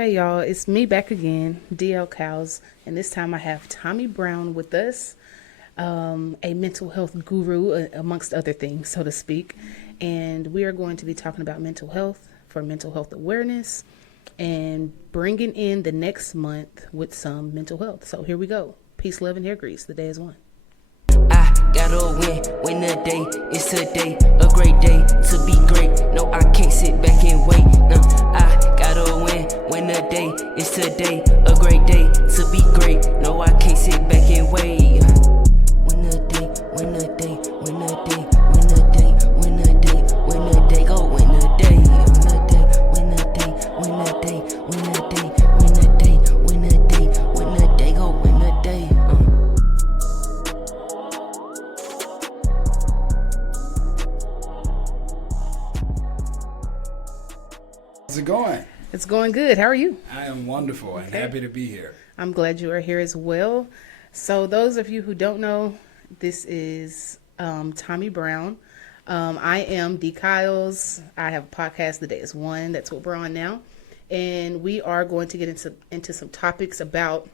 Hey y'all, it's me back again, DL Cows, and this time I have Tommy Brown with us, a mental health guru, amongst other things, so to speak. And we are going to be talking about mental health for mental health awareness and bringing in the next month with some mental health. So here we go. Peace, love, and hair grease. The day is one. I gotta win the day. It's today, a great day to be great. No, I can't sit back and wait. No, I gotta win the day. It's today, a great day to be great. No, I can't sit back and wait. Win the day, win the day, win the day, win the day, win the day, win the day, go win the day. Win the day, win the day, win the day, win the day, win the day, win the day, win the day, go win the day. How's it going? It's going good. How are you? I am wonderful and happy to be here. I'm glad you are here as well. So those of you who don't know, this is Tommy Brown. I am D. Kyles. I have a podcast, The Day is One. That's what we're on now. And we are going to get into some topics about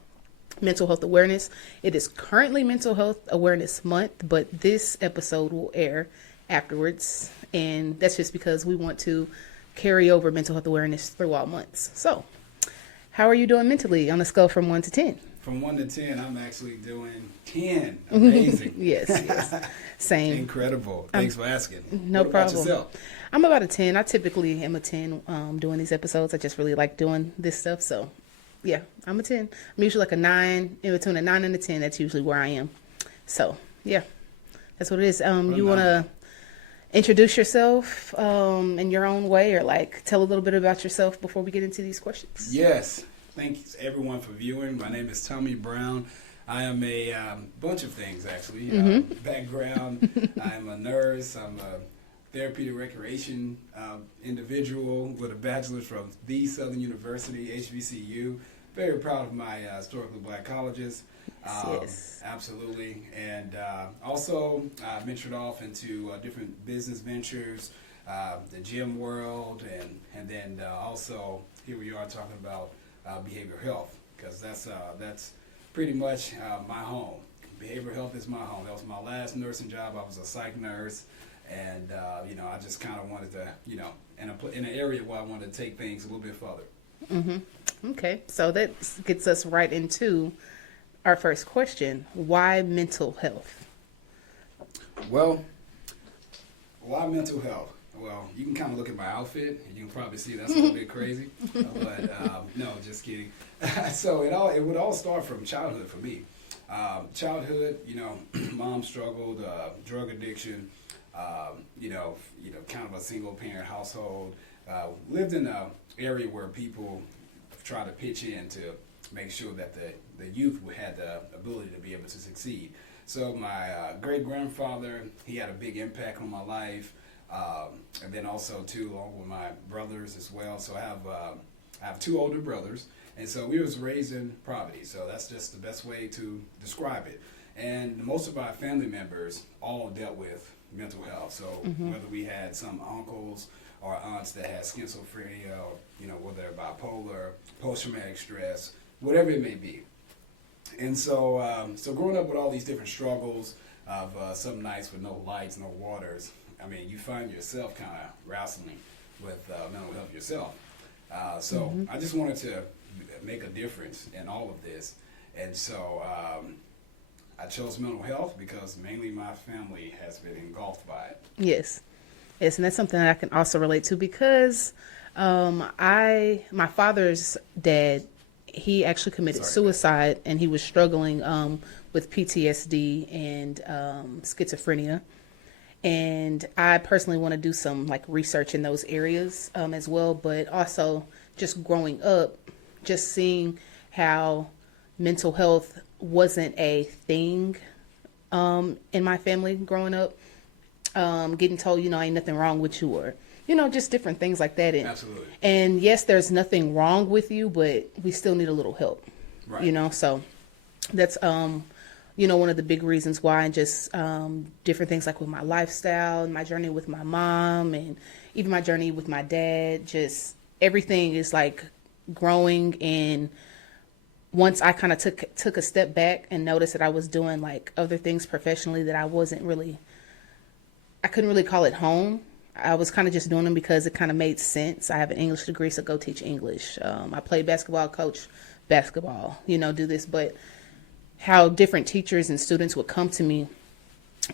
mental health awareness. It is currently Mental Health Awareness Month, but this episode will air afterwards. And that's just because we want to carry over mental health awareness through all months. So, how are you doing mentally on a scale from 1 to 10? From 1 to 10, I'm actually doing 10. Amazing. Yes. Same. Incredible. Thanks for asking. No what problem. About yourself? I'm about a 10. I typically am a 10 doing these episodes. I just really like doing this stuff. So, yeah, I'm a 10. I'm usually like a 9, in between a 9 and a 10. That's usually where I am. So, yeah, that's what it is. You want to introduce yourself in your own way, or like tell a little bit about yourself before we get into these questions? Yes. Thanks everyone for viewing. My name is Tommy Brown. I am a bunch of things actually. Background, I'm a nurse. I'm a therapeutic recreation individual with a bachelor's from the Southern University, HBCU. Very proud of my historically black colleges. Yes. Absolutely. And also ventured off into different business ventures, the gym world, and then also here we are talking about behavioral health, because that's pretty much my home. Behavioral health is my home. That was my last nursing job. I was a psych nurse, and I just kind of wanted to, in an area where I wanted to take things a little bit further. Mm-hmm. Okay, so that gets us right into our first question. Why mental health? Well, why mental health? Well, you can kind of look at my outfit, and you can probably see that's a little bit crazy. But no, just kidding. So it would all start from childhood for me. Childhood, mom struggled, drug addiction. Kind of a single parent household. Lived in an area where people try to pitch in to make sure that the youth had the ability to be able to succeed. So my great-grandfather, he had a big impact on my life, and then also too, along with my brothers as well. So I have 2 older brothers, and so we was raised in poverty. So that's just the best way to describe it. And most of our family members all dealt with mental health. So whether we had some uncles or aunts that had schizophrenia, or whether they're bipolar, post-traumatic stress, whatever it may be. And so growing up with all these different struggles of some nights with no lights, no waters, I mean, you find yourself kind of wrestling with mental health yourself. I just wanted to make a difference in all of this. And so I chose mental health because mainly my family has been engulfed by it. Yes, and that's something that I can also relate to, because my father's dad, he actually committed suicide, and he was struggling with PTSD and schizophrenia. And I personally want to do some research in those areas as well, but also just growing up, just seeing how mental health wasn't a thing in my family growing up, getting told, ain't nothing wrong with you, or just different things like that. Absolutely. And yes, there's nothing wrong with you, but we still need a little help. Right. So that's one of the big reasons why, and just different things like with my lifestyle and my journey with my mom, and even my journey with my dad. Just everything is growing, and once I kind of took a step back and noticed that I was doing like other things professionally that I couldn't really call it home. I was kind of just doing them because it kind of made sense. I have an English degree, so go teach English. I play basketball, coach basketball, do this. But how different teachers and students would come to me,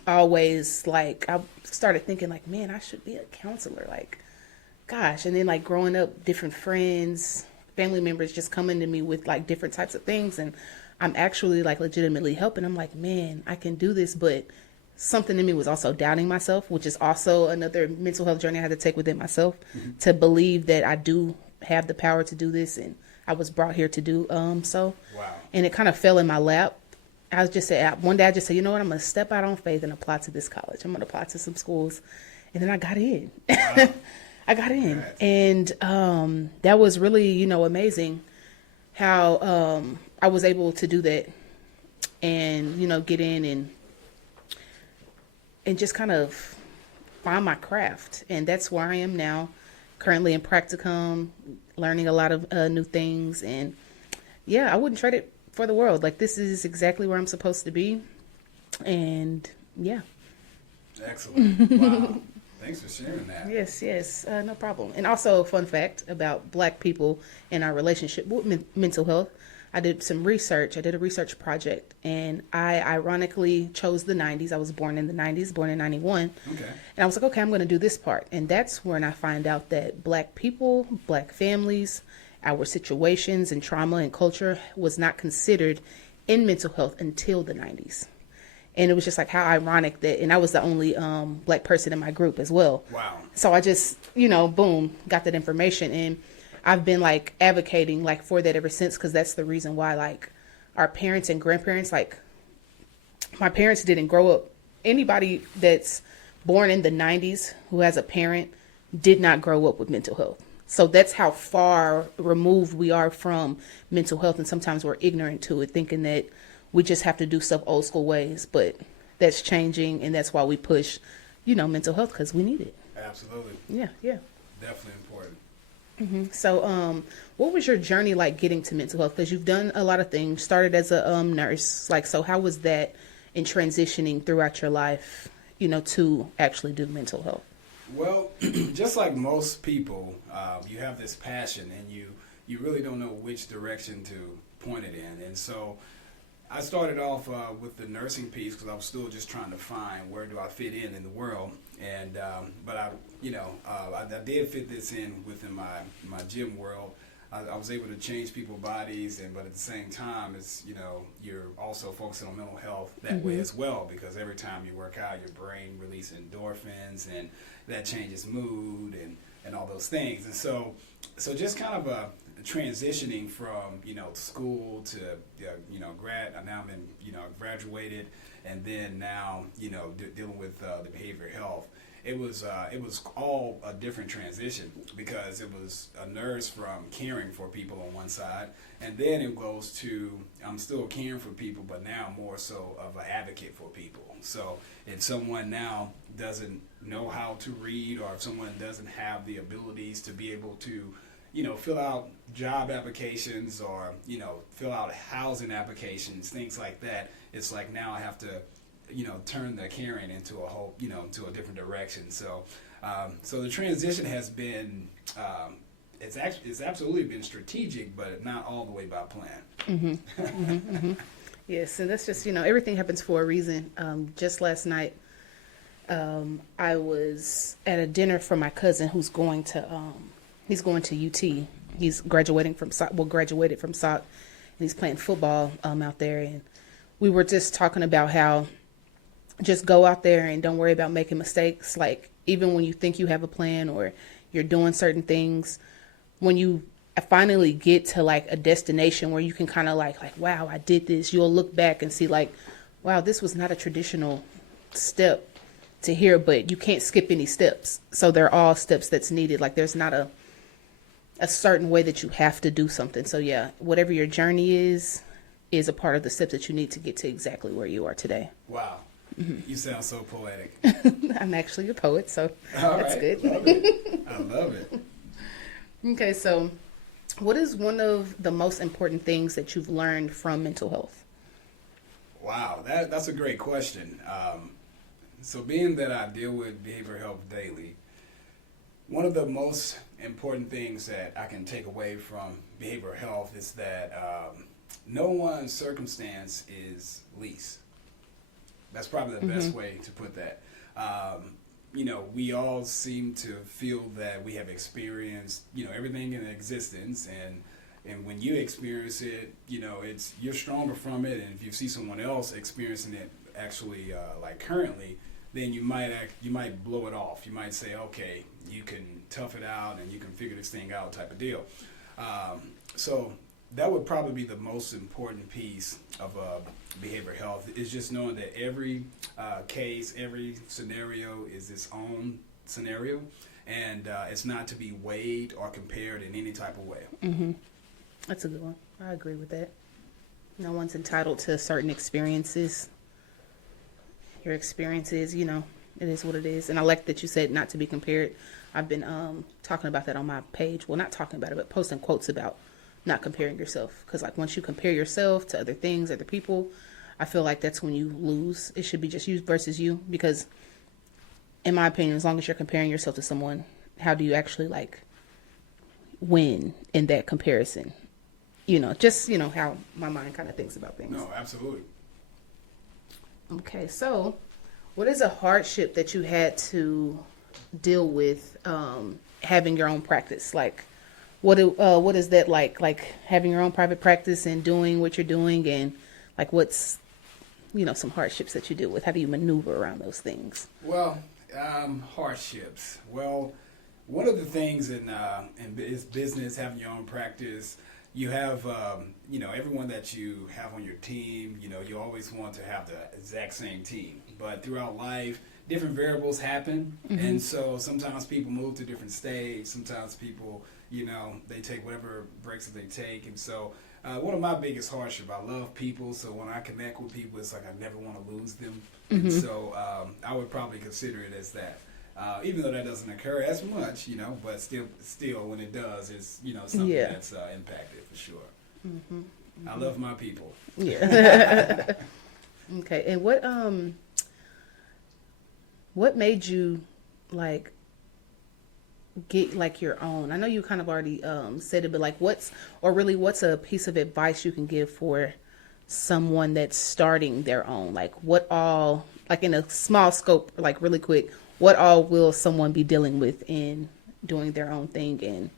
always like, I started thinking like, man, I should be a counselor. Like, gosh. And then like growing up, different friends, family members just coming to me with like different types of things. And I'm actually like legitimately helping. I'm like, man, I can do this. But something in me was also doubting myself, which is also another mental health journey I had to take within myself, to believe that I do have the power to do this, and I was brought here to do so. Wow. And it kind of fell in my lap. One day I just said, you know what, I'm going to step out on faith and apply to this college. I'm going to apply to some schools. And then I got in. Wow. I got in. Right. And that was really, amazing how I was able to do that and, get in and just kind of find my craft. And that's where I am now, currently in practicum, learning a lot of new things. And yeah, I wouldn't trade it for the world. Like, this is exactly where I'm supposed to be. And yeah. Excellent. Wow. Thanks for sharing that. Yes, no problem. And also a fun fact about Black people and our relationship with mental health. I did some research. I did a research project, and I ironically chose the 90s. I was born in the 90s, born in 91. Okay. And I was like, okay, I'm going to do this part. And that's when I find out that Black people, Black families, our situations and trauma and culture was not considered in mental health until the 90s. And it was just like how ironic that, and I was the only Black person in my group as well. Wow. So I just, boom, got that information. And I've been like advocating like for that ever since, because that's the reason why like our parents and grandparents, like my parents didn't grow up. Anybody that's born in the 90s who has a parent did not grow up with mental health. So that's how far removed we are from mental health. And sometimes we're ignorant to it, thinking that we just have to do stuff old school ways. But that's changing. And that's why we push, mental health, because we need it. Absolutely. Yeah. Definitely important. Mm-hmm. So, what was your journey like getting to mental health? Because you've done a lot of things. Started as a nurse. Like, so how was that in transitioning throughout your life, to actually do mental health? Well, just like most people, you have this passion, and you really don't know which direction to point it in. And so I started off with the nursing piece because I was still just trying to find where do I fit in the world. And but I did fit this in within my gym world. I was able to change people's bodies, but at the same time, it's you're also focusing on mental health that way as well, because every time you work out, your brain releases endorphins, and that changes mood and all those things. And so just kind of transitioning from school to grad. Now I'm in graduated, and then now dealing with the behavioral health. It was all a different transition, because it was a nurse from caring for people on one side, and then it goes to I'm still caring for people, but now more so of an advocate for people. So if someone now doesn't know how to read, or if someone doesn't have the abilities to be able to fill out job applications, or fill out housing applications, things like that, it's like now I have to turn the caring into a whole, to a different direction. So, so the transition has been, it's absolutely been strategic, but not all the way by plan. Yes, and that's just, everything happens for a reason. Just last night, I was at a dinner for my cousin who's going to UT. He's graduated from SOC, and he's playing football out there. And we were just talking about how just go out there and don't worry about making mistakes. Like, even when you think you have a plan or you're doing certain things, when you finally get to like a destination where you can kind of like, wow, I did this, you'll look back and see like, wow, this was not a traditional step to here, but you can't skip any steps. So they're all steps that's needed. Like, there's not a certain way that you have to do something. So yeah, whatever your journey is a part of the steps that you need to get to exactly where you are today. Wow. You sound so poetic. I'm actually a poet, so all that's right. good. Love it. I love it. Okay, so What is one of the most important things that you've learned from mental health? Wow, that's a great question. So being that I deal with behavioral health daily, one of the most important things that I can take away from behavioral health is that no one's circumstance is least. That's probably the best way to put that. We all seem to feel that we have experienced, everything in existence, and when you experience it, you're stronger from it. And if you see someone else experiencing it actually like currently, then you might blow it off. You might say, okay, you can tough it out and you can figure this thing out, type of deal. So that would probably be the most important piece of behavioral health, is just knowing that every case, every scenario is its own scenario, and it's not to be weighed or compared in any type of way. Mm-hmm. That's a good one. I agree with that. No one's entitled to certain experiences. Your experiences, it is what it is. And I like that you said not to be compared. I've been talking about that on my page. Well, not talking about it, but posting quotes about not comparing yourself. Because like once you compare yourself to other things, other people, I feel like that's when you lose. It should be just you versus you. Because in my opinion, as long as you're comparing yourself to someone, how do you actually like win in that comparison? How my mind kind of thinks about things. No, absolutely. Okay, so what is a hardship that you had to deal with having your own practice? Like, what is that like? Like having your own private practice and doing what you're doing, and like what's some hardships that you deal with? How do you maneuver around those things? Well, hardships. Well, one of the things in business, having your own practice, you have, everyone that you have on your team, you always want to have the exact same team. But throughout life, different variables happen. Mm-hmm. And so sometimes people move to different states. Sometimes people, they take whatever breaks that they take. And so one of my biggest hardships, I love people. So when I connect with people, it's like I never want to lose them. Mm-hmm. And so I would probably consider it as that. Even though that doesn't occur as much, but still when it does, it's, something that's impacted for sure. Mm-hmm. Mm-hmm. I love my people. Yeah. Okay. And what made you like get like your own? I know you kind of already said it, but like what's a piece of advice you can give for someone that's starting their own? Like what all, like in a small scope, like really quick, what all will someone be dealing with in doing their own thing and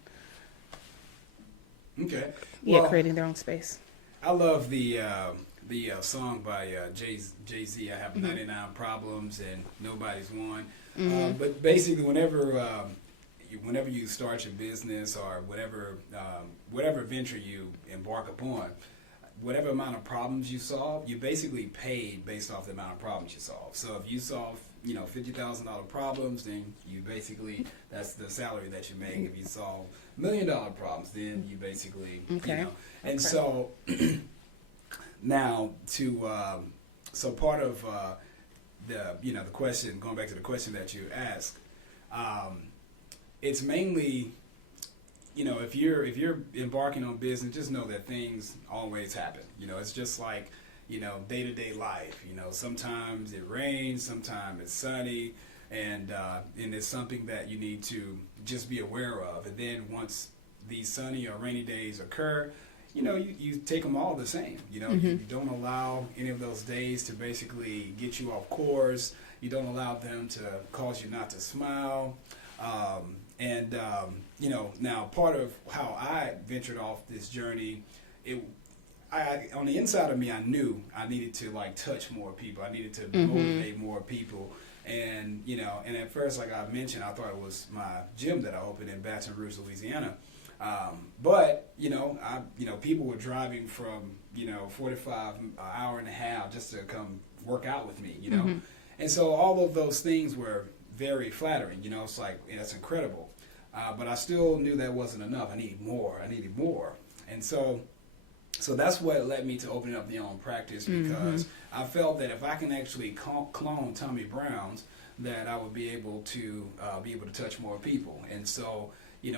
creating their own space? I love the song by Jay-Z, I have 99 problems and nobody's one. Mm-hmm. But basically whenever you start your business or whatever venture you embark upon, whatever amount of problems you solve, you basically paid based off the amount of problems you solve. So if you solve $50,000 problems, then you basically, that's the salary that you make. If you solve $1 million problems, then you basically, And so now so part of the question, going back to the question that you asked, it's mainly, if you're embarking on business, just know that things always happen. It's just like, day-to-day life. Sometimes it rains, sometimes it's sunny, and it's something that you need to just be aware of. And then once these sunny or rainy days occur, you take them all the same. You don't allow any of those days to basically get you off course. You don't allow them to cause you not to smile. Now part of how I ventured off this journey, on the inside of me, I knew I needed to like touch more people. I needed to motivate more people. And, and at first, like I mentioned, I thought it was my gym that I opened in Baton Rouge, Louisiana. But people were driving from, 45 an hour and a half just to come work out with me, And so all of those things were very flattering, it's like, that's incredible. But I still knew that wasn't enough. I needed more. And so that's what led me to opening up the own practice, because I felt that if I can actually clone Tommy Brown's, that I would be able to touch more people. And so,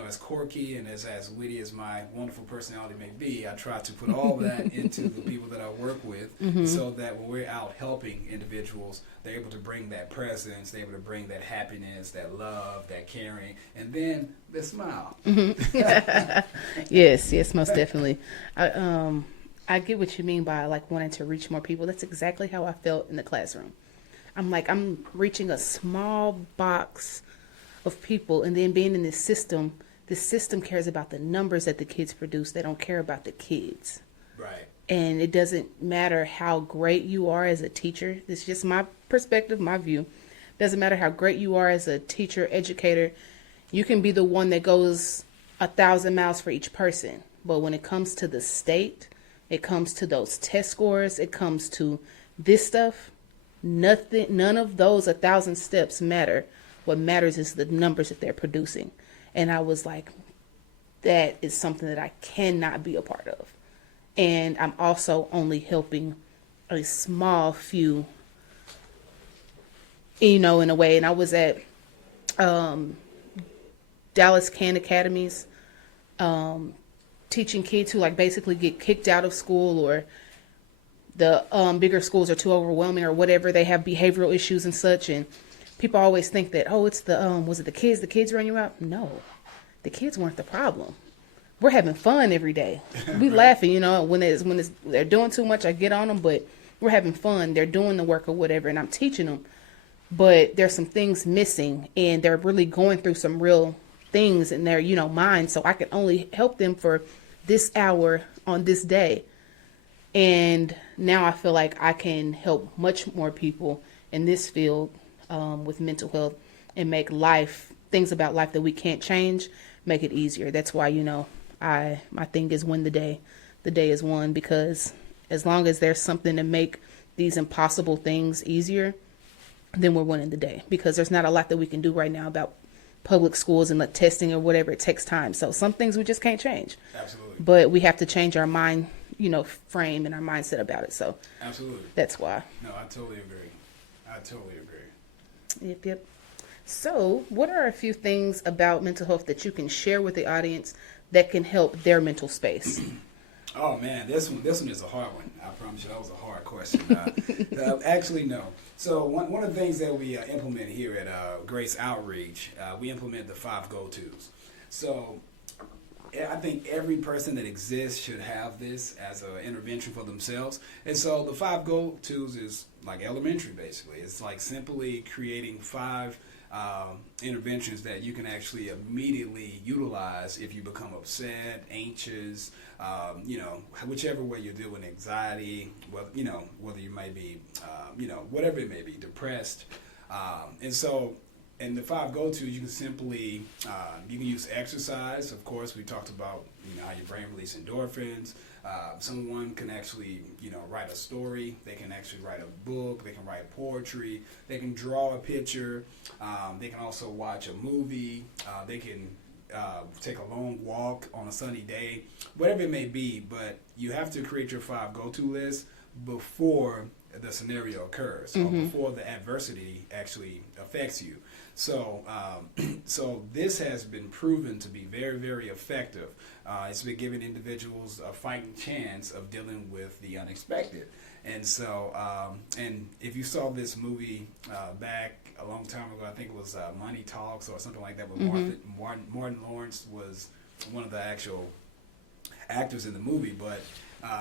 as quirky and as witty as my wonderful personality may be, I try to put all that into the people that I work with, so that when we're out helping individuals, they're able to bring that presence, they're able to bring that happiness, that love, that caring, and then the smile. Yes, most definitely. I get what you mean by like wanting to reach more people. That's exactly how I felt in the classroom. I'm reaching a small box of people, and then being in this system cares about the numbers that the kids produce. They don't care about the kids. Right. And it doesn't matter how great you are as a teacher. It's just my perspective, my view. Doesn't matter how great you are as a teacher, educator. You can be the one that goes 1,000 miles for each person. But when it comes to the state, it comes to those test scores, it comes to this stuff, none of those 1,000 steps matter. What matters is the numbers that they're producing. And I was like, that is something that I cannot be a part of. And I'm also only helping a small few, in a way. And I was at Dallas Can Academies, teaching kids who like basically get kicked out of school, or the bigger schools are too overwhelming or whatever. They have behavioral issues and such. And people always think that, oh, it's was it the kids? The kids run you out? No, the kids weren't the problem. We're having fun every day. We laughing, when they're doing too much, I get on them, but we're having fun. They're doing the work or whatever, and I'm teaching them. But there's some things missing, and they're really going through some real things in their, mind. So I can only help them for this hour on this day. And now I feel like I can help much more people in this field with mental health and make things about life that we can't change, make it easier. That's why, my thing is win the day. The day is won, because as long as there's something to make these impossible things easier, then we're winning the day, because there's not a lot that we can do right now about public schools and testing or whatever. It takes time. So some things we just can't change. Absolutely. But we have to change our mind, frame and our mindset about it. So absolutely. That's why. No, I totally agree. Yep. So what are a few things about mental health that you can share with the audience that can help their mental space? Oh man, this one is a hard one. I promise you, that was a hard question. Actually, no. So one of the things that we implement here at Grace Outreach, we implement the 5 go-tos. So I think every person that exists should have this as an intervention for themselves. And so the 5 go-tos is like elementary, basically. It's like simply creating 5 interventions that you can actually immediately utilize if you become upset, anxious, whichever way you're dealing with anxiety, whether you might be, whatever it may be, depressed. And the 5 go-tos, you can simply, you can use exercise. Of course, we talked about, how your brain releases endorphins. Someone can actually, write a story. They can actually write a book. They can write poetry. They can draw a picture. They can also watch a movie. They can take a long walk on a sunny day, whatever it may be. But you have to create your 5 go-to list before the scenario occurs, or before the adversity actually affects you. So, so this has been proven to be very, very effective. It's been giving individuals a fighting chance of dealing with the unexpected. And so, and if you saw this movie back a long time ago, I think it was Money Talks or something like that, but Martin Lawrence was one of the actual actors in the movie, but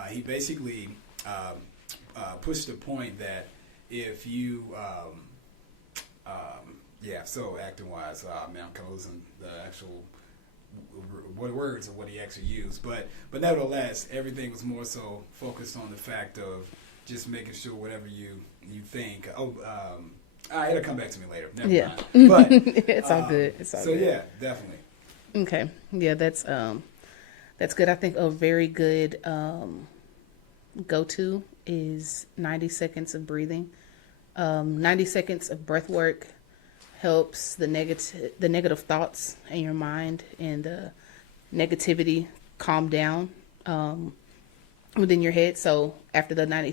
he basically pushed the point that if you, so acting-wise, I'm kind of losing the actual words of what he actually used, but nevertheless, everything was more so focused on the fact of just making sure whatever you think. It'll come back to me later. Never mind. But it's all good. It's all good. So yeah, definitely. Okay. Yeah, that's good. I think a very good go-to is 90 seconds of breathing. 90 seconds of breath work helps the negative thoughts in your mind and the negativity calm down within your head. So after the 90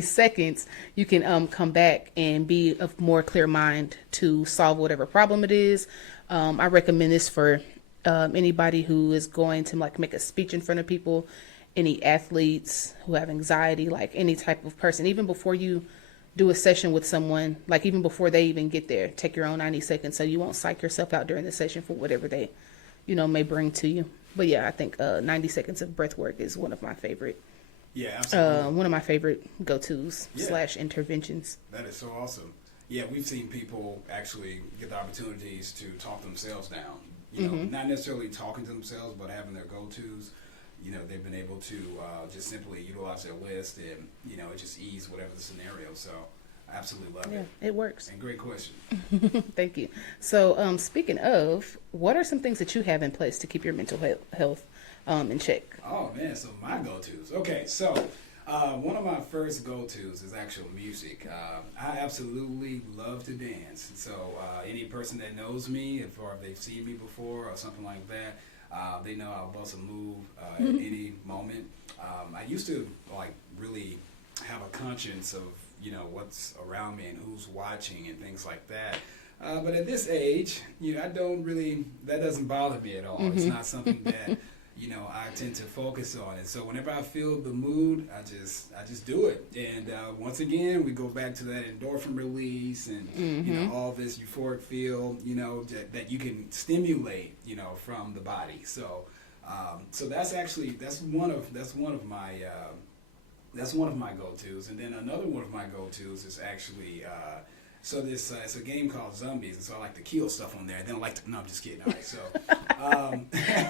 seconds, you can come back and be of more clear mind to solve whatever problem it is, I recommend this for anybody who is going to like make a speech in front of people, any athletes who have anxiety, like any type of person. Even before you do a session with someone, like even before they even get there, take your own 90 seconds so you won't psych yourself out during the session for whatever they, may bring to you. But yeah, I think 90 seconds of breath work is one of my favorite. Yeah, absolutely. One of my favorite go-tos / interventions. That is so awesome. Yeah, we've seen people actually get the opportunities to talk themselves down. Not necessarily talking to themselves, but having their go-tos. They've been able to just simply utilize their list and, it just ease whatever the scenario. So I absolutely love it. It works. And great question. Thank you. So speaking of, what are some things that you have in place to keep your mental health in check? Oh, man. So my go-tos. Okay. So one of my first go-tos is actual music. I absolutely love to dance. So any person that knows me, or if they've seen me before or something like that, they know I'll bust a move at any moment. I used to really have a conscience of what's around me and who's watching and things like that. But at this age, I don't really, that doesn't bother me at all. It's not something that I tend to focus on. And so whenever I feel the mood, I just do it. And once again, we go back to that endorphin release and all this euphoric feel, that you can stimulate, from the body. So that's one of my go-tos. And then another one of my go-tos is actually it's a game called Zombies, and so I like to kill stuff on there. Then I like to. No, I'm just kidding. All right, so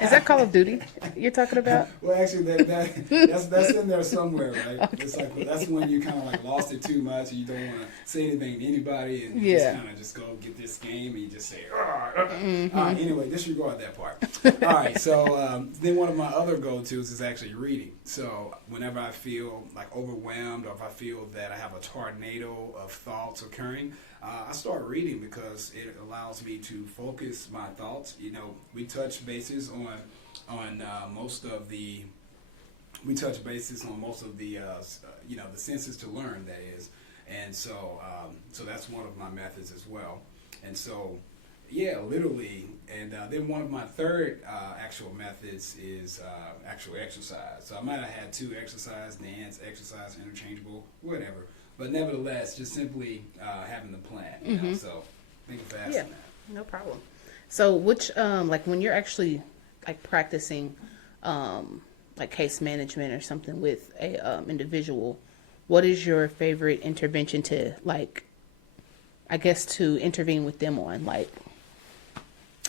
is that Call of Duty you're talking about? Well, actually, that's in there somewhere, right? Okay. It's like that's when you kind of lost it too much, and you don't want to say anything to anybody, and you just kind of just go get this game, and you just say, anyway, disregard that part. All right, so then one of my other go-tos is actually reading. So whenever I feel overwhelmed, or if I feel that I have a tornado of thoughts occurring, I start reading because it allows me to focus my thoughts. We touch bases on most of the the senses to learn, that is, and so that's one of my methods as well. And so literally, and then one of my third actual methods is actual exercise. So I might have had two: exercise, dance, exercise, interchangeable, whatever. But nevertheless, just simply having the plan. So think fast. Yeah, no problem. So which when you're actually practicing case management or something with a individual, what is your favorite intervention to to intervene with them on?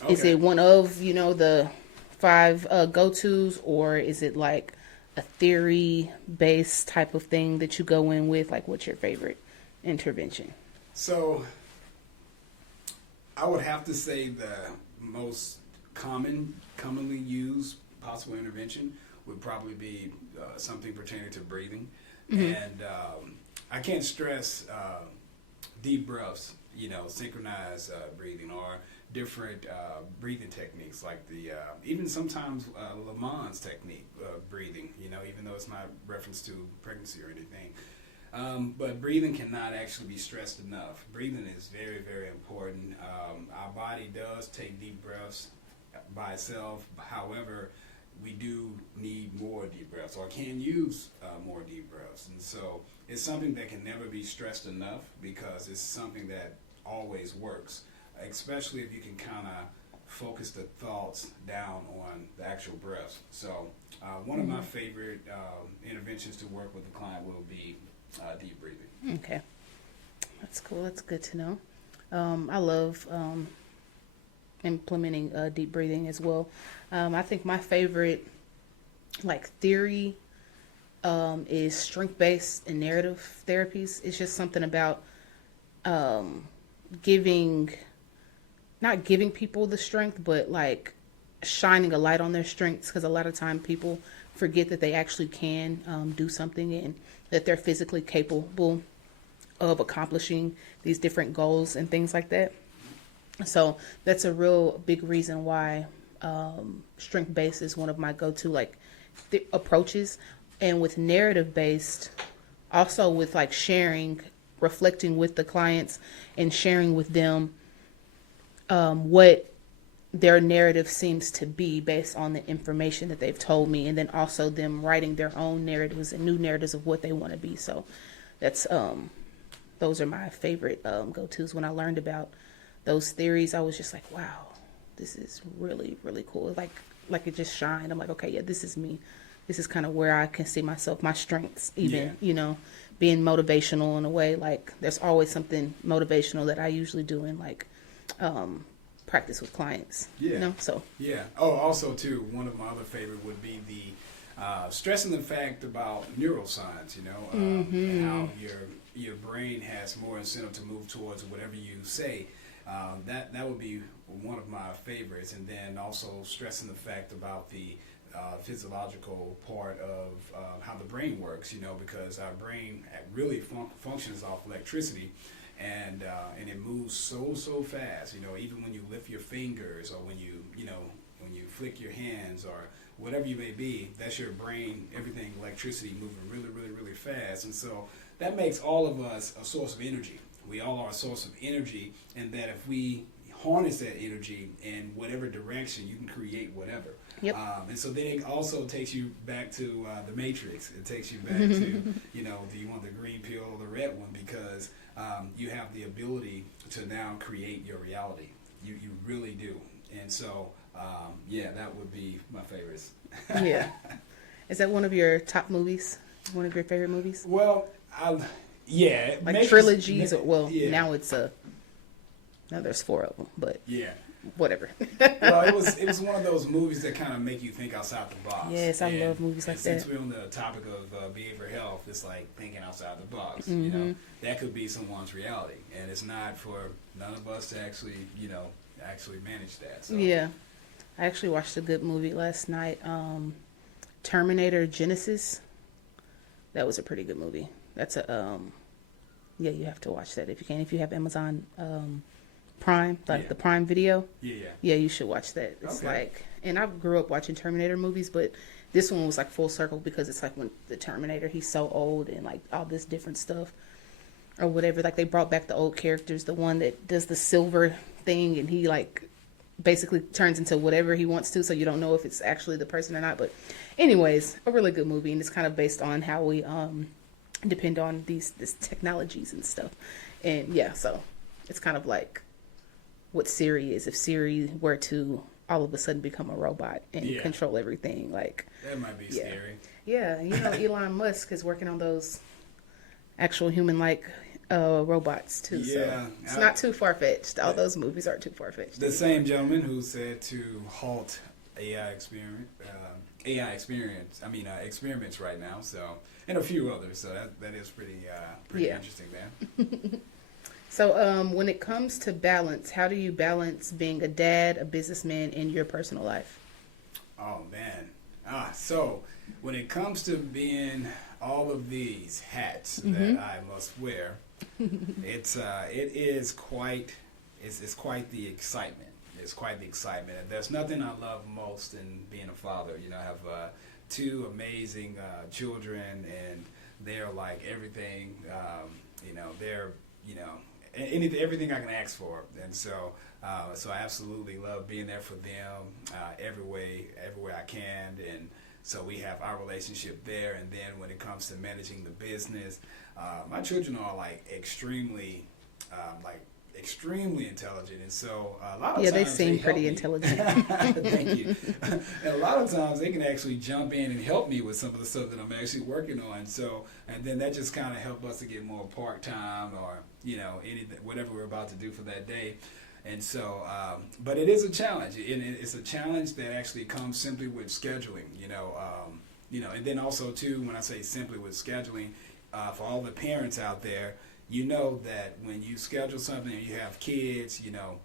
Is it one of the 5 go-tos, or is it a theory-based type of thing that you go in with? What's your favorite intervention? So I would have to say the most commonly used possible intervention would probably be something pertaining to breathing. And I can't stress deep breaths, synchronized breathing, or different breathing techniques, like the even sometimes Lamont's technique of breathing, even though it's not reference to pregnancy or anything. But breathing cannot actually be stressed enough. Breathing is very, very important. Our body does take deep breaths by itself. However, we do need more deep breaths, or can use more deep breaths. And so it's something that can never be stressed enough, because it's something that always works, especially if you can kind of focus the thoughts down on the actual breaths. So one of my favorite interventions to work with the client will be deep breathing. Okay. That's cool. That's good to know. I love implementing deep breathing as well. I think my favorite theory is strength-based and narrative therapies. It's just something about not giving people the strength, but shining a light on their strengths, because a lot of time people forget that they actually can do something, and that they're physically capable of accomplishing these different goals and things like that. So that's a real big reason why strength-based is one of my go-to approaches. And with narrative-based, also with sharing, reflecting with the clients and sharing with them what their narrative seems to be based on the information that they've told me, and then also them writing their own narratives and new narratives of what they want to be. So that's those are my favorite go-tos. When I learned about those theories, I was just like, wow, this is really, really cool. Like it just shined. I'm like, okay, yeah, this is me. This is kind of where I can see myself, my strengths, even, you know, being motivational in a way. Like there's always something motivational that I usually do in like practice with clients, you know, so. Yeah. Oh, also too, one of my other favorite would be the stressing the fact about neuroscience, you know, and how your brain has more incentive to move towards whatever you say. That would be one of my favorites. And then also stressing the fact about the physiological part of how the brain works, you know, because our brain really functions off electricity, and it moves so fast, you know, even when you lift your fingers, or when you flick your hands, or whatever you may be, that's your brain, everything, electricity moving really fast. And so that makes all of us a source of energy. We all are a source of energy, and that if we harness that energy in whatever direction, you can create whatever. Yep. And so then it also takes you back to the Matrix. It takes you back to, you know, do you want the green pill or the red one? Because you have the ability to now create your reality. You really do. And so, yeah, that would be my favorites. Yeah. Is that one of your top movies? One of your favorite movies? Well, yeah. Like Matrix, trilogies? yeah. Now now there's 4 of them, but yeah. whatever. Well, it was one of those movies that kind of make you think outside the box. Yes, I love movies like that. Since we're on the topic of behavioral health, it's like thinking outside the box. You know, that could be someone's reality, and it's not for none of us to actually, you know, manage that. So. Yeah, I actually watched a good movie last night, Terminator Genesis. That was a pretty good movie. That's a yeah, you have to watch that if you can. If you have Amazon Prime, like the Prime Video. Yeah, you should watch that. It's like, and I grew up watching Terminator movies, but this one was like full circle, because it's like when the Terminator, he's so old, and like all this different stuff or whatever. Like they brought back the old characters, the one that does the silver thing, and he like basically turns into whatever he wants to, so you don't know if it's actually the person or not. But anyways, a really good movie, and it's kind of based on how we depend on these technologies and stuff. And yeah, so it's kind of like what Siri is. If Siri were to all of a sudden become a robot and control everything, like that might be scary. Yeah, you know, Elon Musk is working on those actual human-like robots too. Yeah, so it's not too far-fetched. All those movies aren't too far-fetched. The same gentleman who said to halt experiments right now. So, and a few others. So that is pretty interesting there. So when it comes to balance, how do you balance being a dad, a businessman, in your personal life? Oh, man. So when it comes to being all of these hats that I must wear, it is quite the excitement. It's quite the excitement. And there's nothing I love most in being a father. You know, I have 2 amazing children, and they're like everything. You know, they're, you know, everything I can ask for. And so so I absolutely love being there for them every way I can. And so we have our relationship there. And then when it comes to managing the business, my children are like extremely intelligent, and so a lot of times they seem pretty intelligent. Thank you. And a lot of times they can actually jump in and help me with some of the stuff that I'm actually working on. So, and then that just kind of help us to get more part time, or you know, anything, whatever we're about to do for that day. And so, but it is a challenge, and it's a challenge that actually comes simply with scheduling. You know, and then also too, when I say simply with scheduling, for all the parents out there. You know that when you schedule something and you have kids, you know,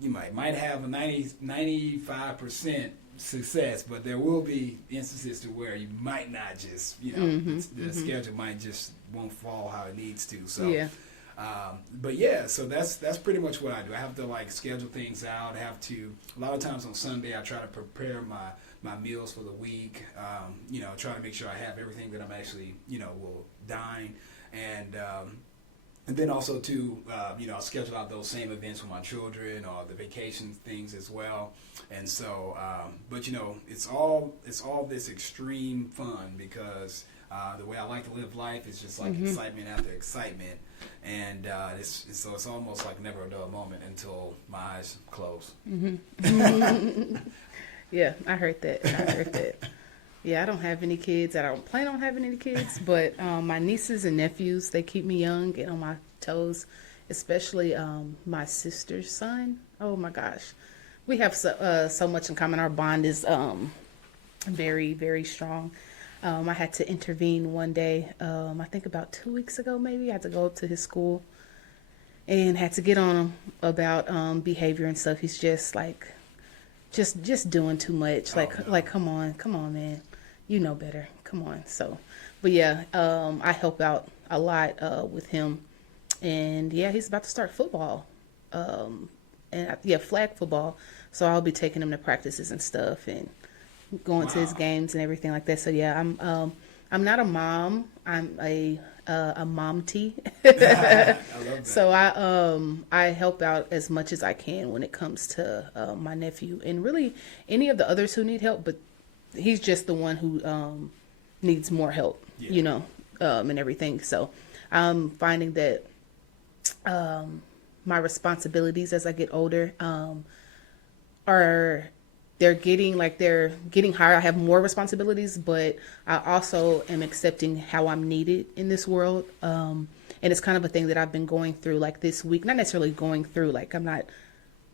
you might have a 95% success, but there will be instances to where you might not just, you know, the schedule won't fall how it needs to. So, but yeah, so that's pretty much what I do. I have to like schedule things out. I have to, a lot of times on Sunday, I try to prepare my meals for the week. You know, try to make sure I have everything that I'm actually, you know, will dine. And then also too, I'll schedule out those same events with my children or the vacation things as well. And so, but it's all this extreme fun because the way I like to live life is just like excitement after excitement, and so it's almost like never a dull moment until my eyes close. Yeah, I heard that. Yeah, I don't have any kids. I don't plan on having any kids, but my nieces and nephews, they keep me young and on my toes, especially my sister's son. Oh my gosh. We have so much in common. Our bond is very, very strong. I had to intervene one day, I think about 2 weeks ago maybe. I had to go up to his school and had to get on him about behavior and stuff. He's just like, just doing too much. Like, come on, man. You know better. Come on. So, but yeah, I help out a lot with him. And yeah, he's about to start football. Flag football. So I'll be taking him to practices and stuff and going to his games and everything like that. So yeah, I'm not a mom. I'm a momty. I love that. So I help out as much as I can when it comes to my nephew and really any of the others who need help, but he's just the one who needs more help, and everything. So I'm finding that my responsibilities as I get older they're getting higher. I have more responsibilities, but I also am accepting how I'm needed in this world. And it's kind of a thing that I've been going through like this week, not necessarily going through, like I'm not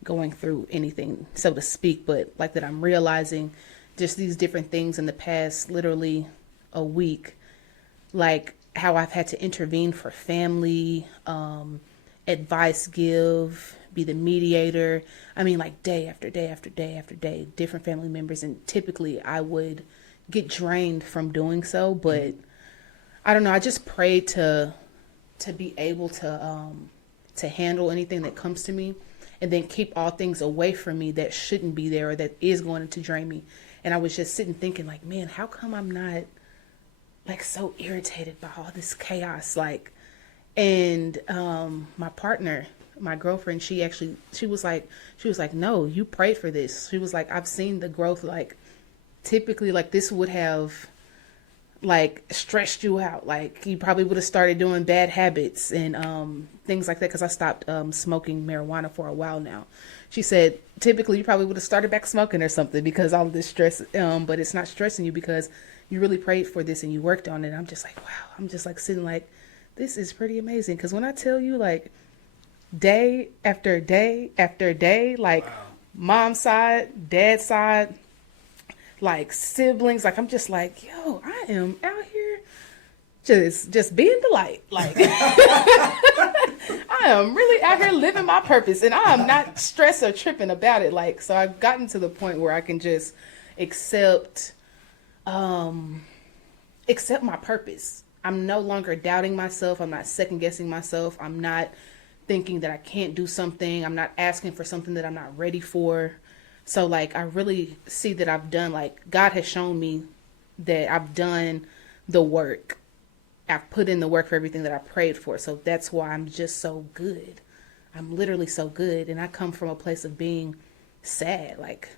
going through anything, so to speak, but like that I'm realizing just these different things in the past, literally a week, like how I've had to intervene for family, advice give, be the mediator. I mean, like day after day after day after day, different family members. And typically I would get drained from doing so, but I don't know. I just pray to be able to handle anything that comes to me and then keep all things away from me that shouldn't be there or that is going to drain me. And I was just sitting thinking like, man, how come I'm not like so irritated by all this chaos? Like, and my partner, my girlfriend, she was like, no, you prayed for this. She was like, I've seen the growth. Like typically like this would have like stressed you out. Like you probably would have started doing bad habits and things like that. Cause I stopped smoking marijuana for a while now. She said, typically you probably would have started back smoking or something because all of this stress, but it's not stressing you because you really prayed for this and you worked on it. I'm just like, wow. I'm just like sitting like, this is pretty amazing. Cause when I tell you like day after day after day, like wow. Mom's side, dad's side, like siblings, like I'm just like, yo, I am out here just being the light. Like I am really out here living my purpose and I am not stressed or tripping about it. Like, so I've gotten to the point where I can just accept my purpose. I'm no longer doubting myself. I'm not second guessing myself. I'm not thinking that I can't do something. I'm not asking for something that I'm not ready for. So like, I really see that I've done, like God has shown me that I've done the work. I've put in the work for everything that I prayed for. So that's why I'm just so good. I'm literally so good. And I come from a place of being sad. Like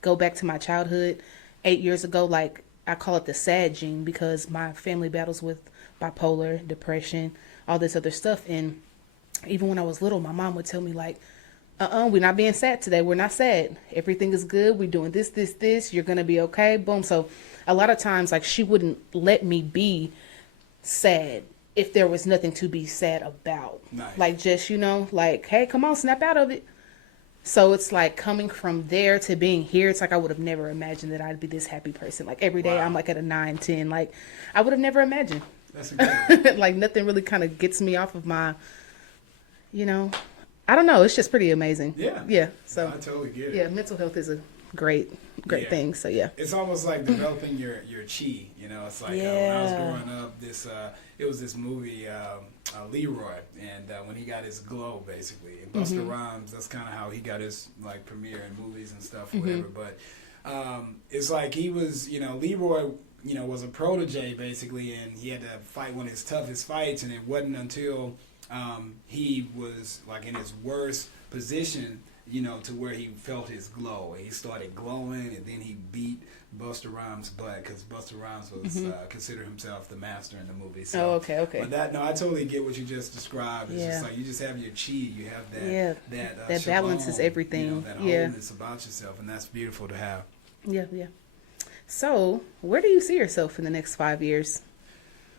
go back to my childhood 8 years ago. Like I call it the sad gene because my family battles with bipolar, depression, all this other stuff. And even when I was little, my mom would tell me like, we're not being sad today. We're not sad. Everything is good. We're doing this. You're going to be okay. Boom. So a lot of times, like she wouldn't let me be sad if there was nothing to be sad about. Nice. Like just, like, hey, come on, snap out of it. So it's like coming from there to being here. It's like I would have never imagined that I'd be this happy person. Like every day I'm like at a 9, 10. Like I would have never imagined. That's incredible. Like nothing really kind of gets me off of my, I don't know. It's just pretty amazing. Yeah. Yeah. So I totally get it. Yeah. Mental health is a great thing. So yeah. It's almost like developing your chi. It's like when I was growing up, it was this movie, Leroy, and when he got his glow, basically, and Busta Rhymes. That's kind of how he got his like premiere in movies and stuff, or whatever. But it's like he was, Leroy, was a protege basically, and he had to fight one of his toughest fights, and it wasn't until he was like in his worst position, you know, to where he felt his glow. He started glowing, and then he beat Busta Rhymes' butt because Busta Rhymes was considered himself the master in the movie. So, okay. But I totally get what you just described. It's just like you just have your chi, you have that that balance is everything. You know, that wholeness about yourself, and that's beautiful to have. Yeah. So, where do you see yourself in the next 5 years?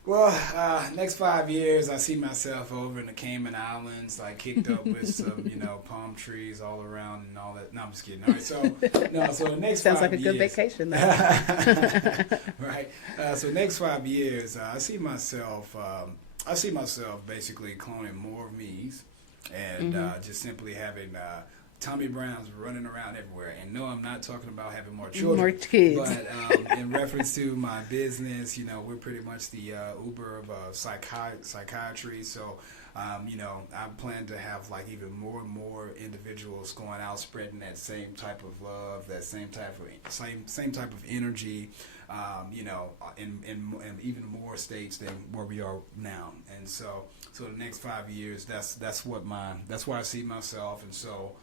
Well, next 5 years, I see myself over in the Cayman Islands, like kicked up with some, you know, palm trees all around and all that. No, I'm just kidding. All right, so the next sounds 5 like a good years, vacation, though. right? So next 5 years, I see myself basically cloning more of me's and just simply having Tommy Brown's running around everywhere. And no, I'm not talking about having more children. More kids. But in reference to my business, you know, we're pretty much the Uber of psychiatry. So, you know, I plan to have like even more and more individuals going out spreading that same type of love, that same type of energy, you know, in even more states than where we are now. And so the next 5 years, that's where I see myself. And so,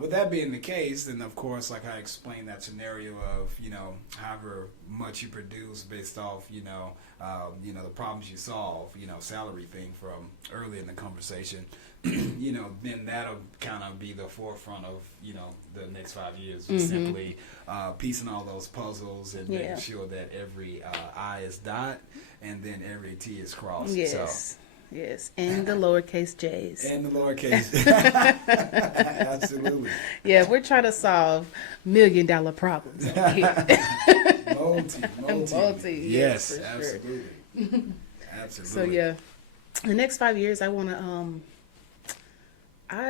with that being the case, then of course, like I explained that scenario of, you know, however much you produce based off, you know, the problems you solve, you know, salary thing from early in the conversation, you know, then that'll kind of be the forefront of, you know, the next 5 years, just simply piecing all those puzzles and making sure that every I is dot and then every T is crossed. Yes. So. Yes, and the lowercase j's. And the lowercase. Absolutely. Yeah, we're trying to solve $1 million problems over here. Multi. Yes, absolutely. Sure. Absolutely. So yeah, the next 5 years, I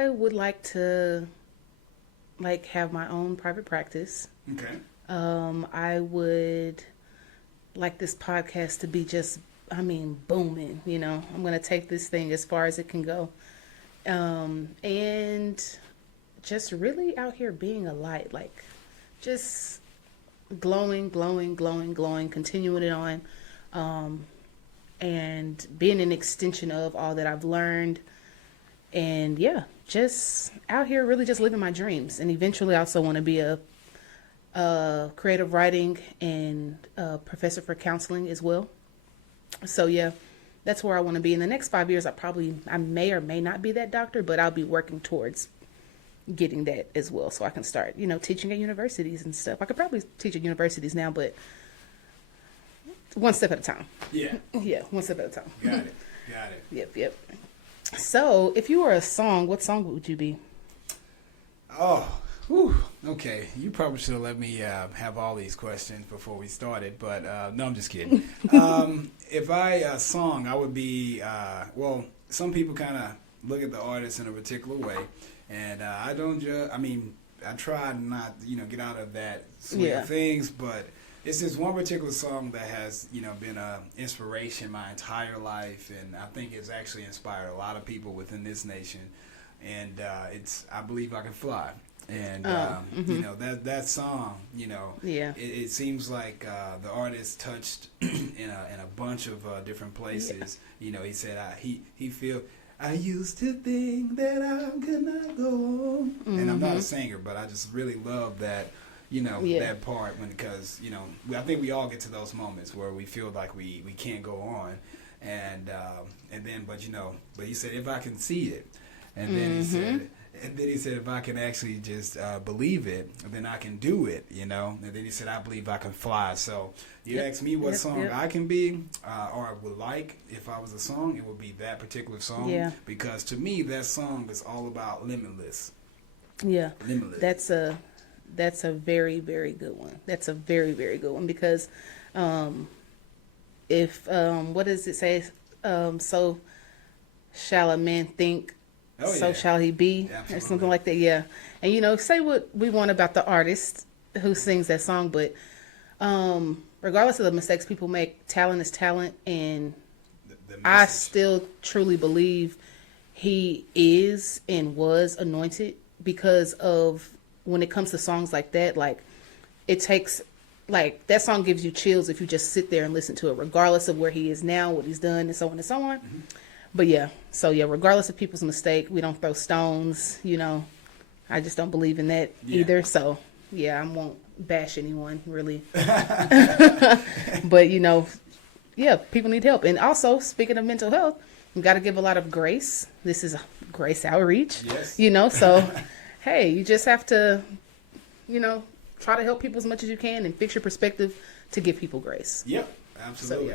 would like to have my own private practice. Okay. I would like this podcast to be just, booming, you know. I'm going to take this thing as far as it can go. And just really out here being a light, like just glowing, continuing it on, and being an extension of all that I've learned. And yeah, just out here really just living my dreams. And eventually I also want to be a creative writing and a professor for counseling as well. So yeah, that's where I want to be in the next 5 years. I may or may not be that doctor, but I'll be working towards getting that as well, so I can start, you know, teaching at universities and stuff. I could probably teach at universities now, but one step at a time. Yeah. Yeah, one step at a time. Got it. Yep. So, if you were a song, what song would you be? Oh, whew. Okay. You probably should have let me have all these questions before we started, but no, I'm just kidding. If I song, I would be, well, some people kind of look at the artist in a particular way, and I don't judge. I try not, you know, get out of that swing of things, but it's just one particular song that has, you know, been an inspiration my entire life, and I think it's actually inspired a lot of people within this nation, and it's I Believe I Can Fly. And you know, that song, you know, it seems like the artist touched in a bunch of different places. You know, he said he feel I used to think that I could not go on, and I'm not a singer, but I just really love that, you know, that part because you know, I think we all get to those moments where we feel like we can't go on, and then but he said if I can see it, and then he said. And then he said, if I can actually just believe it, then I can do it, you know. And then he said, I believe I can fly. So you asked me what song I can be or I would like if I was a song, it would be that particular song. Yeah. Because to me, that song is all about limitless. Yeah. Limitless. That's a very, very good one. That's a very, very good one because if, what does it say? So shall a man think, so shall he be, or something like that. Yeah. And, you know, say what we want about the artist who sings that song, but regardless of the mistakes people make, talent is talent. And I still truly believe he is and was anointed because of when it comes to songs like that, like it takes, like that song gives you chills if you just sit there and listen to it, regardless of where he is now, what he's done, and so on and so on. But yeah, so yeah, regardless of people's mistake, we don't throw stones. I just don't believe in that either. So yeah, I won't bash anyone really. But yeah, people need help. And also, speaking of mental health, we got to give a lot of grace. This is a grace outreach. Yes. So hey, you just have to, try to help people as much as you can and fix your perspective to give people grace. Yep, absolutely. So,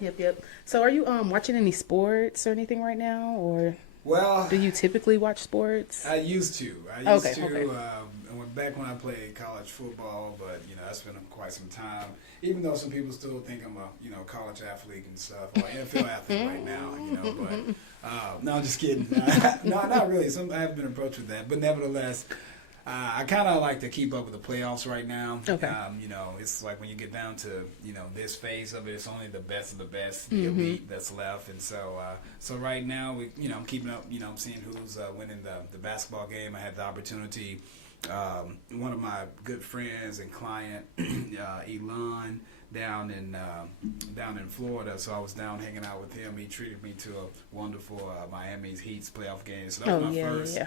yeah. Yep. So are you watching any sports or anything right now, or Well, do you typically watch sports? I used to. Okay. Back when I played college football, but that's been quite some time. Even though some people still think I'm a college athlete and stuff, or NFL athlete right now, but no, I'm just kidding. No, not really. I have been approached with that, but nevertheless, I kind of like to keep up with the playoffs right now. Okay. It's like when you get down to this phase of it, it's only the best of the best, the elite that's left, and so right now I'm keeping up. I'm seeing who's winning the basketball game. I had the opportunity. One of my good friends and client, Elon, down in Florida. So I was down hanging out with him. He treated me to a wonderful Miami Heat's playoff game. So that was my first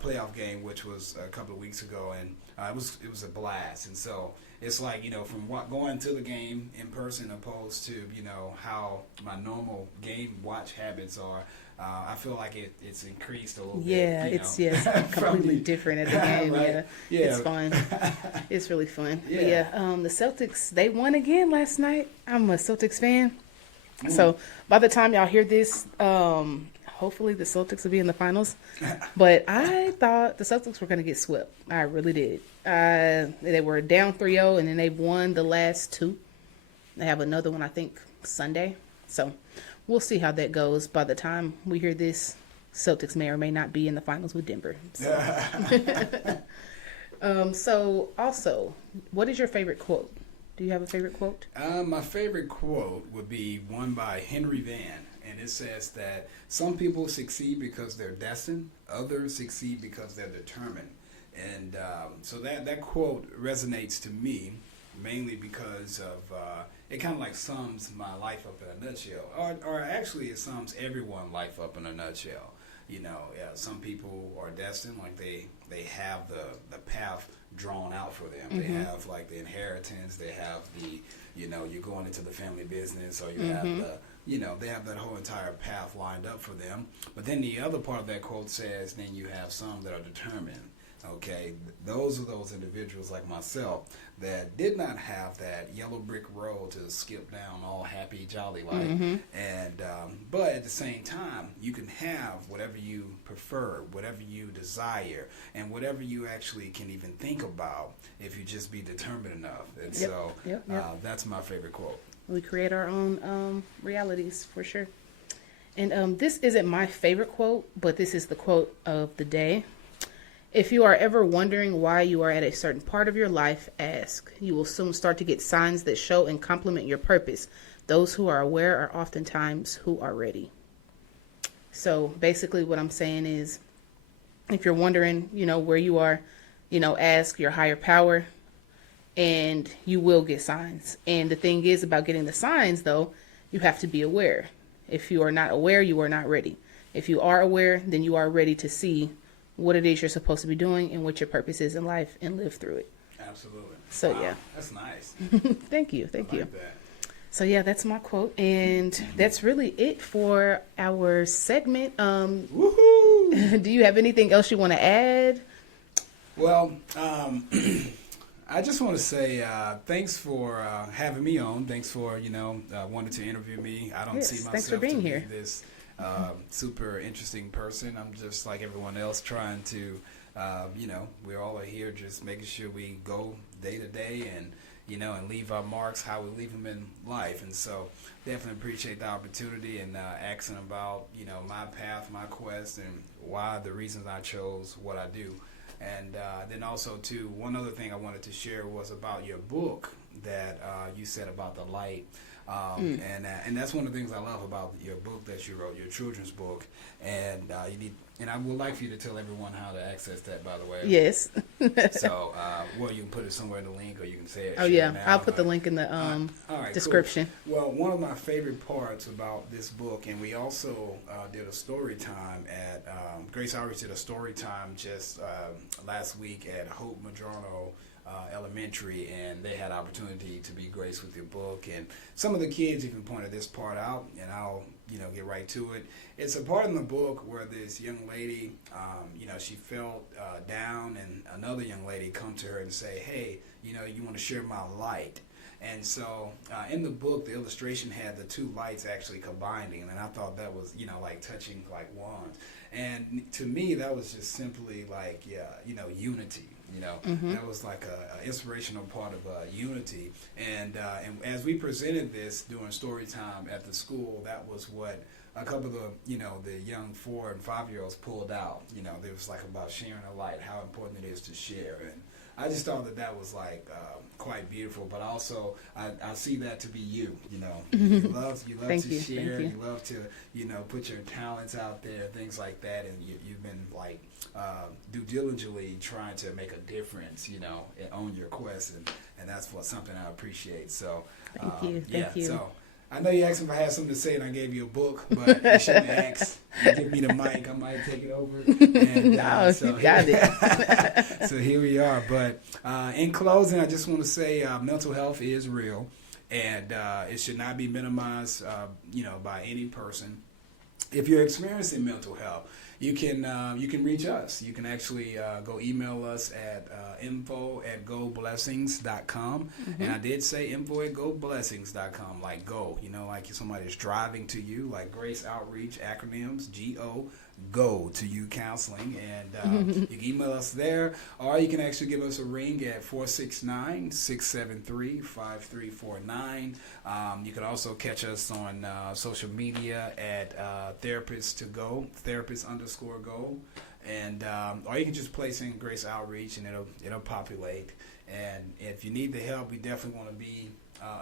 playoff game, which was a couple of weeks ago, and it was a blast. And so it's like from going to the game in person opposed to how my normal game watch habits are. I feel like it's increased a little bit. Yeah, it's completely different at the game. Right? Yeah, it's fun. It's really fun. Yeah. But the Celtics, they won again last night. I'm a Celtics fan. So by the time y'all hear this, hopefully the Celtics will be in the finals. But I thought the Celtics were going to get swept. I really did. They were down 3-0, and then they won the last two. They have another one, I think, Sunday. So we'll see how that goes. By the time we hear this, Celtics may or may not be in the finals with Denver. So, so also, what is your favorite quote? Do you have a favorite quote? My favorite quote would be one by Henry Van, and it says that some people succeed because they're destined, others succeed because they're determined. And so that quote resonates to me mainly because of it kind of like sums my life up in a nutshell, or actually it sums everyone's life up in a nutshell. Some people are destined, like they have the path drawn out for them. They have like the inheritance, they have the you're going into the family business, or you have the they have that whole entire path lined up for them. But then the other part of that quote says, then you have some that are determined. Okay, those are those individuals like myself that did not have that yellow brick road to skip down all happy, jolly life. And but at the same time, you can have whatever you prefer, whatever you desire, and whatever you actually can even think about if you just be determined enough. And so that's my favorite quote. We create our own realities for sure. And this isn't my favorite quote, but this is the quote of the day. If you are ever wondering why you are at a certain part of your life, ask. You will soon start to get signs that show and complement your purpose. Those who are aware are oftentimes who are ready. So basically what I'm saying is, if you're wondering, where you are, ask your higher power, and you will get signs. And the thing is about getting the signs, though, you have to be aware. If you are not aware, you are not ready. If you are aware, then you are ready to see what it is you're supposed to be doing and what your purpose is in life and live through it. Absolutely. So, wow, yeah. That's nice. Thank you. I like that. So, yeah, that's my quote. And that's really it for our segment. Woohoo! Do you have anything else you want to add? Well, I just want to say thanks for having me on. Thanks for, wanting to interview me. I don't see myself thanks for being here. This super interesting person. I'm just like everyone else trying to, we're all here just making sure we go day to day and, and leave our marks how we leave them in life. And so definitely appreciate the opportunity and asking about, my path, my quest, and why the reasons I chose what I do. And then also, too, one other thing I wanted to share was about your book that you you said about the light. And that's one of the things I love about your book that you wrote, your children's book. And and I would like for you to tell everyone how to access that, by the way. Yes. So, well, you can put it somewhere in the link, or you can say it. Oh yeah, now, I'll put the link in the all right, description. Cool. Well, one of my favorite parts about this book, and we also did a story time at Grace Outreach did a story time just last week at Hope Madrono Elementary, and they had opportunity to be graced with your book. And some of the kids even pointed this part out, and I'll get right to it. It's a part in the book where this young lady, she felt down, and another young lady come to her and say, hey, you want to share my light. And so in the book, the illustration had the two lights actually combining, and I thought that was, like touching like wands. And to me, that was just simply like, unity. That was like a inspirational part of unity. And as we presented this during story time at the school, that was what a couple of the young 4 and 5-year-olds pulled out. There was like about sharing a light, how important it is to share. And I just thought that was like quite beautiful, but also I see that to be you. You love to share. You love to put your talents out there, things like that, and you've been like do diligently trying to make a difference, on your quest, and that's something I appreciate. So thank you. So I know you asked if I had something to say, and I gave you a book, but you shouldn't ask. You give me the mic, I might take it over. And, no, so you got it. So here we are. But in closing, I just want to say mental health is real, and it should not be minimized, by any person. If you're experiencing mental health, you can reach us. You can actually go email us at info@goblessings.com. And I did say info@goblessings.com, like go, like somebody's driving to you, like Grace Outreach, acronyms, go to you counseling. And you can email us there, or you can actually give us a ring at 469-673-5349. You can also catch us on social media at therapist_go, and or you can just place in Grace Outreach, and it'll populate. And if you need the help, we definitely want to be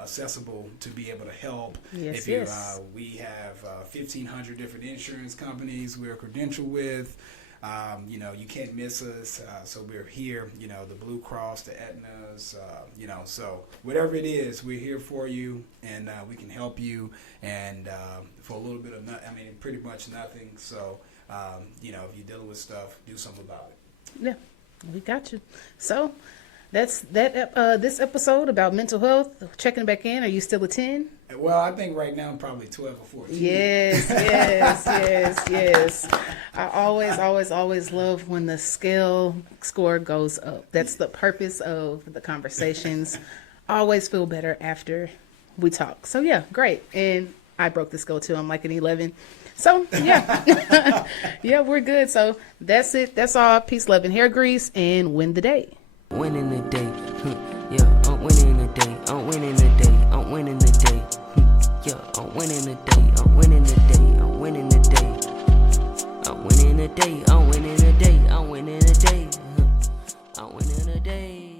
accessible to be able to help. Yes, we have 1,500 different insurance companies we're credentialed with. You can't miss us. So we're here. The Blue Cross, the Aetnas. So whatever it is, we're here for you, and we can help you. And for a little bit of pretty much nothing. So if you're dealing with stuff, do something about it. Yeah, we got you. So. That's this episode about mental health. Checking back in. Are you still a 10? Well, I think right now I'm probably 12 or 14. Yes. I always love when the scale score goes up. That's the purpose of the conversations. Always feel better after we talk. So yeah, great. And I broke the scale too. I'm like an 11. So yeah, yeah, we're good. So that's it. That's all. Peace, love, and hair grease, and win the day. Winning the day, yeah, I'm winning the day, I'm winning the day, I'm winning the day, yeah, I'm winning the day, I'm winning the day, I'm winning the day, I'm winning the day, I'm winning the day, I'm winning the day, I'm winning the day.